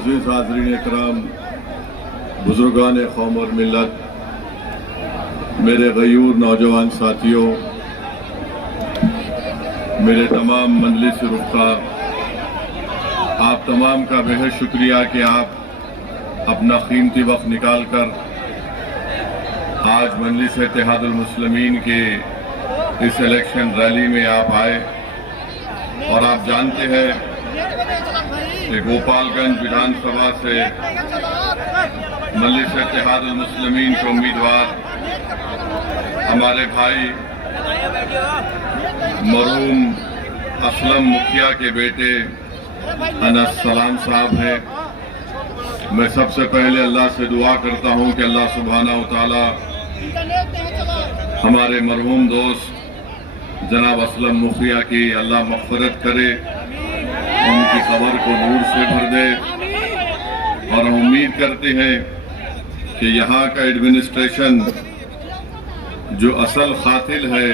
मोअज़्ज़िज़ हाज़रीन इकराम, बुज़ुर्गान कौम और मिल्लत, मेरे गयूर नौजवान साथियों, मेरे तमाम मजलिस रुफ़क़ा, आप तमाम का बेहद शुक्रिया कि आप अपना कीमती वक्त निकाल कर आज मजलिस इत्तेहादुल मुस्लिमीन के इस इलेक्शन रैली में आप आए। और आप जानते हैं कि गोपालगंज विधानसभा से मजलिस इत्तेहादुल मुस्लिमीन के उम्मीदवार हमारे भाई मरहूम असलम मुखिया के बेटे अनस सलाम साहब हैं। मैं सबसे पहले अल्लाह से दुआ करता हूं कि अल्लाह सुब्हानहू तआला हमारे मरहूम दोस्त जनाब असलम मुखिया की अल्लाह मग़फ़िरत करे, उनकी कब्र को नूर से भर दे। और हम उम्मीद करते हैं कि यहाँ का एडमिनिस्ट्रेशन जो असल कातिल है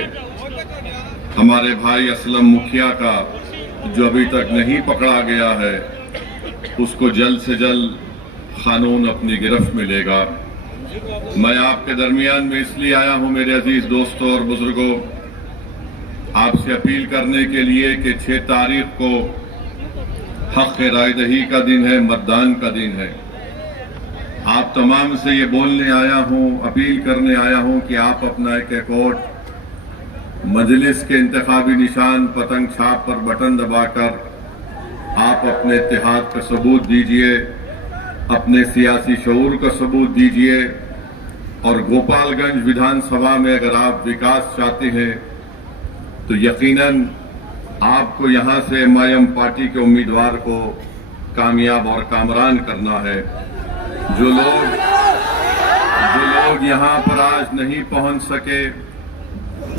हमारे भाई असलम मुखिया का, जो अभी तक नहीं पकड़ा गया है, उसको जल्द से जल्द कानून अपनी गिरफ्त में लेगा। मैं आपके दरमियान में इसलिए आया हूँ मेरे अजीज दोस्तों और बुजुर्गों, आपसे अपील करने के लिए कि 6 तारीख को हक़ रायदही का दिन है, मतदान का दिन है। आप तमाम से ये बोलने आया हूँ, अपील करने आया हूँ कि आप अपना एक वोट मजलिस के इंतखाबी निशान पतंग छाप पर बटन दबाकर आप अपने इत्तेहाद का सबूत दीजिए, अपने सियासी शऊर का सबूत दीजिए। और गोपालगंज विधानसभा में अगर आप विकास चाहते हैं तो यकीनन आपको यहां से एमआईएम पार्टी के उम्मीदवार को कामयाब और कामरान करना है। जो लोग यहां पर आज नहीं पहुंच सके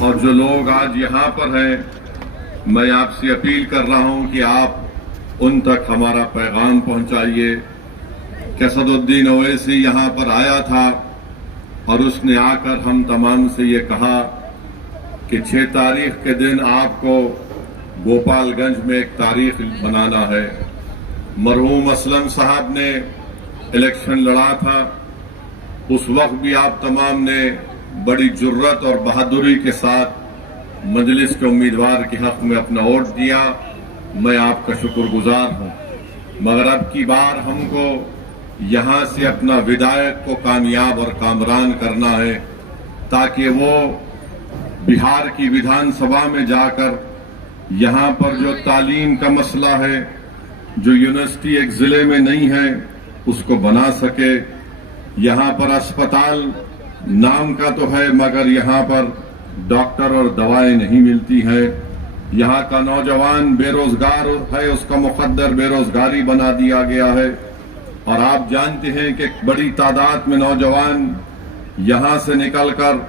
और जो लोग आज यहां पर हैं, मैं आपसे अपील कर रहा हूं कि आप उन तक हमारा पैगाम पहुंचाइए कि असदुद्दीन ओवैसी यहां पर आया था और उसने आकर हम तमाम से ये कहा कि 6 तारीख के दिन आपको गोपालगंज में एक तारीख बनाना है। मरहूम असलम साहब ने इलेक्शन लड़ा था, उस वक्त भी आप तमाम ने बड़ी जुर्रत और बहादुरी के साथ मजलिस के उम्मीदवार के हक में अपना वोट दिया। मैं आपका शुक्रगुजार हूं। मगर अब की बार हमको यहां से अपना विधायक को कामयाब और कामरान करना है, ताकि वो बिहार की विधानसभा में जाकर यहां पर जो तालीम का मसला है, जो यूनिवर्सिटी एक जिले में नहीं है, उसको बना सके। यहां पर अस्पताल नाम का तो है मगर यहां पर डॉक्टर और दवाएं नहीं मिलती है। यहां का नौजवान बेरोजगार है, उसका मुकद्दर बेरोजगारी बना दिया गया है। और आप जानते हैं कि बड़ी तादाद में नौजवान यहां से निकलकर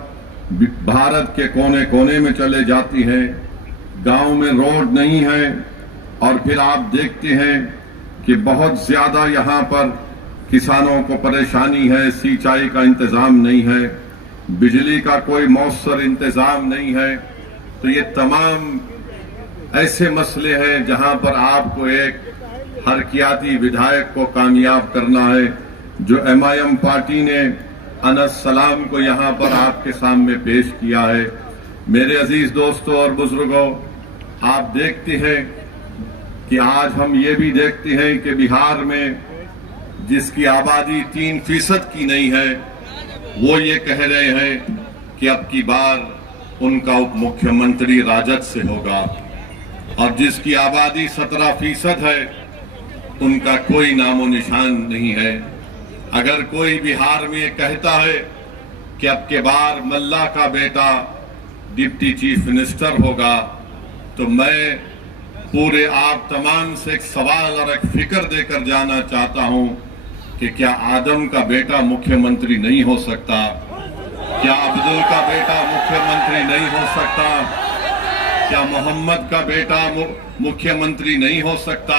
भारत के कोने कोने में चले जाती हैं। गांव में रोड नहीं है और फिर आप देखते हैं कि बहुत ज्यादा यहां पर किसानों को परेशानी है, सिंचाई का इंतजाम नहीं है, बिजली का कोई मौसर इंतजाम नहीं है। तो ये तमाम ऐसे मसले हैं जहां पर आपको एक हरकियाती विधायक को कामयाब करना है। जो एमआईएम पार्टी ने अनस सलाम को यहां पर आपके सामने पेश किया है। मेरे अजीज दोस्तों और बुजुर्गों, आप देखते हैं कि आज हम ये भी देखते हैं कि बिहार में जिसकी आबादी 3% की नहीं है, वो ये कह रहे हैं कि अब की बार उनका उप मुख्यमंत्री राजद से होगा। और जिसकी आबादी 17% है, उनका कोई नामो निशान नहीं है। अगर कोई बिहार में ये कहता है कि अब के बार मल्ला का बेटा डिप्टी चीफ मिनिस्टर होगा, तो मैं पूरे आप तमाम से एक सवाल और एक फिक्र देकर जाना चाहता हूं कि क्या आदम का बेटा मुख्यमंत्री नहीं हो सकता? क्या अब्दुल का बेटा मुख्यमंत्री नहीं हो सकता? क्या मोहम्मद का बेटा मुख्यमंत्री नहीं हो सकता?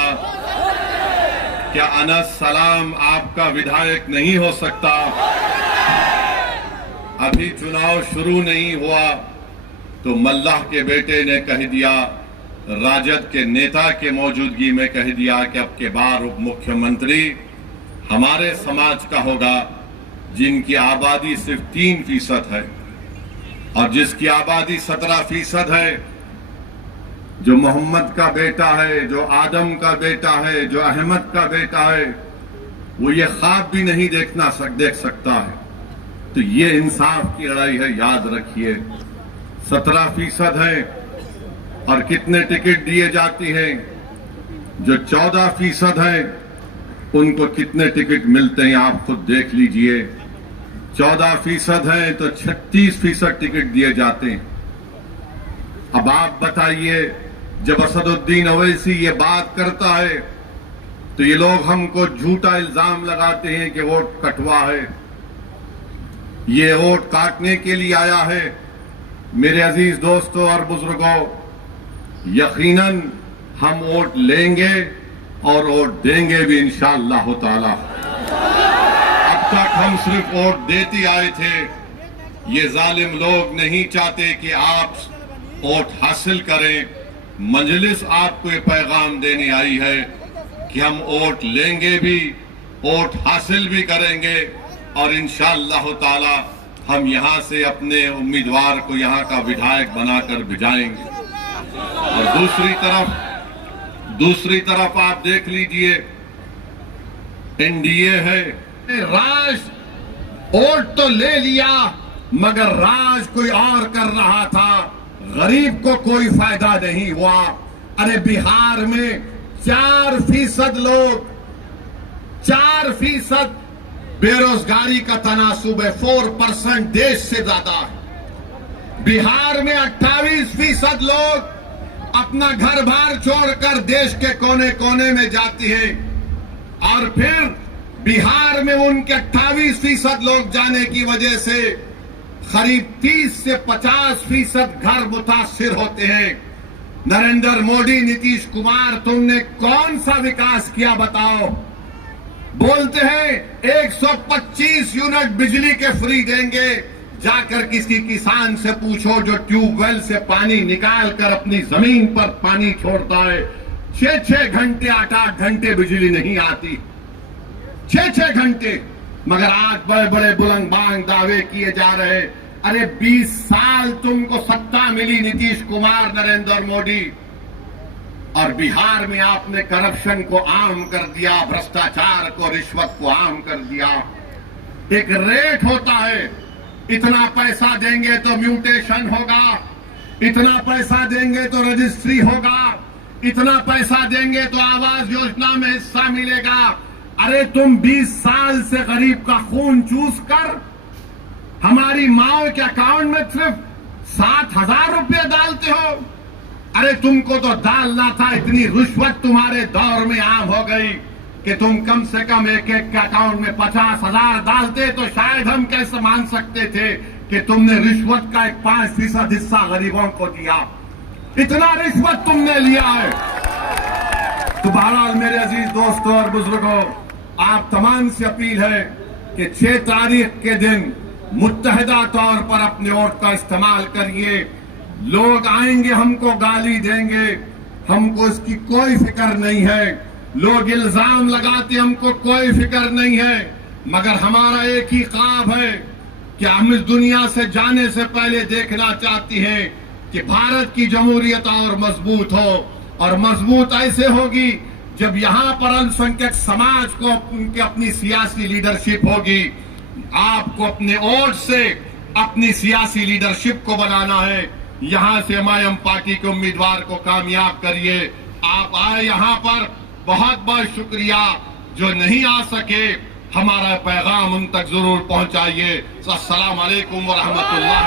क्या अनस सलाम आपका विधायक नहीं हो सकता? अभी चुनाव शुरू नहीं हुआ तो मल्लाह के बेटे ने कह दिया, राजद के नेता के मौजूदगी में कह दिया कि अब के बार उप मुख्यमंत्री हमारे समाज का होगा जिनकी आबादी सिर्फ 3% है और जिसकी आबादी 17% है, जो मोहम्मद का बेटा है, जो आदम का बेटा है, जो अहमद का बेटा है, वो ये ख्वाब भी नहीं देख सकता है। तो ये इंसाफ की लड़ाई है, याद रखिए। 17% है और कितने टिकट दिए जाती हैं? जो 14% है उनको कितने टिकट मिलते हैं आप खुद देख लीजिए। 14% है तो 36% टिकट दिए जाते हैं। अब आप बताइए, जब असदुद्दीन ओवैसी ये बात करता है तो ये लोग हमको झूठा इल्जाम लगाते हैं कि वोट कटवा है, ये वोट काटने के लिए आया है। मेरे अजीज दोस्तों और बुजुर्गों, यकीनन हम वोट लेंगे और वोट देंगे भी इंशाअल्लाह ताला। अब तक हम सिर्फ वोट देते आए थे। ये जालिम लोग नहीं चाहते कि आप वोट हासिल करें। मजलिस आपको ये पैगाम देने आई है कि हम वोट लेंगे भी, वोट हासिल भी करेंगे और इंशाअल्लाह ताला हम यहां से अपने उम्मीदवार को यहां का विधायक बनाकर भिजाएंगे। और दूसरी तरफ आप देख लीजिए, एनडीए है। राज वोट तो ले लिया मगर राज कोई और कर रहा था, गरीब को कोई फायदा नहीं हुआ। अरे बिहार में 4% लोग, 4% बेरोजगारी का तनासुब है, 4% देश से ज्यादा है। बिहार में 28% लोग अपना घर बार छोड़कर देश के कोने कोने में जाती है और फिर बिहार में उनके 28% लोग जाने की वजह से करीब 30 से 50% घर मुतासिर होते हैं। नरेंद्र मोदी, नीतीश कुमार, तुमने कौन सा विकास किया बताओ? बोलते हैं 125 यूनिट बिजली के फ्री देंगे। जाकर किसी किसान से पूछो जो ट्यूबवेल से पानी निकाल कर अपनी जमीन पर पानी छोड़ता है, 6-6 घंटे 8-8 घंटे बिजली नहीं आती, 6-6 घंटे। मगर आज बड़े बड़े बुलंदबांग दावे किए जा रहे। अरे 20 साल तुमको सत्ता मिली नीतीश कुमार, नरेंद्र मोदी, और बिहार में आपने करप्शन को आम कर दिया, भ्रष्टाचार को, रिश्वत को आम कर दिया। एक रेट होता है, इतना पैसा देंगे तो म्यूटेशन होगा, इतना पैसा देंगे तो रजिस्ट्री होगा, इतना पैसा देंगे तो आवास योजना में हिस्सा मिलेगा। अरे तुम 20 साल से गरीब का खून चूस कर हमारी माओ के अकाउंट में सिर्फ 7,000 रुपये डालते हो। अरे तुमको तो डालना था, इतनी रिश्वत तुम्हारे दौर में आम हो गई कि तुम कम से कम एक के अकाउंट में 50,000 डालते तो शायद हम कैसे मान सकते थे कि तुमने रिश्वत का एक 5% हिस्सा गरीबों को दिया। इतना रिश्वत तुमने लिया है। तो बहरहाल मेरे अजीज दोस्तों और बुजुर्गों, आप तमाम से अपील है कि 6 तारीख के दिन मुत्तहिदा तौर पर अपने वोट का इस्तेमाल करिए। लोग आएंगे, हमको गाली देंगे, हमको इसकी कोई फिक्र नहीं है। लोग इल्जाम लगाते, हमको कोई फिक्र नहीं है। मगर हमारा एक ही ख्वाब है कि हम इस दुनिया से जाने से पहले देखना चाहती हैं कि भारत की जमहूरियत और मजबूत हो, और मजबूत ऐसे होगी जब यहां पर अल्पसंख्यक समाज को उनकी अपनी सियासी लीडरशिप होगी। आपको अपने वोट से अपनी सियासी लीडरशिप को बनाना है। यहां से एमआईएम पार्टी के उम्मीदवार को कामयाब करिए। आप आए यहां पर, बहुत बहुत शुक्रिया। जो नहीं आ सके, हमारा पैगाम उन तक जरूर पहुंचाइए। अस्सलाम वालेकुम व रहमतुल्लाह।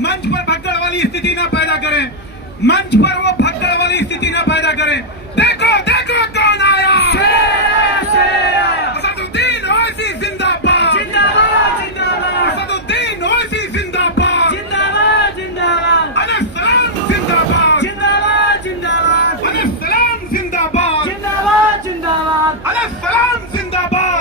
मंच पर भगदड़ वाली स्थिति न पैदा करें, मंच पर वो भगदड़ वाली स्थिति न पैदा करें। देखो देखो कौन आया, असदुद्दीन ओवैसी जिंदाबाद, असदुद्दीन ओवैसी जिंदाबाद, अलैहि सलाम जिंदाबाद, अलैहि सलाम जिंदाबाद, अलैहि सलाम जिंदाबाद।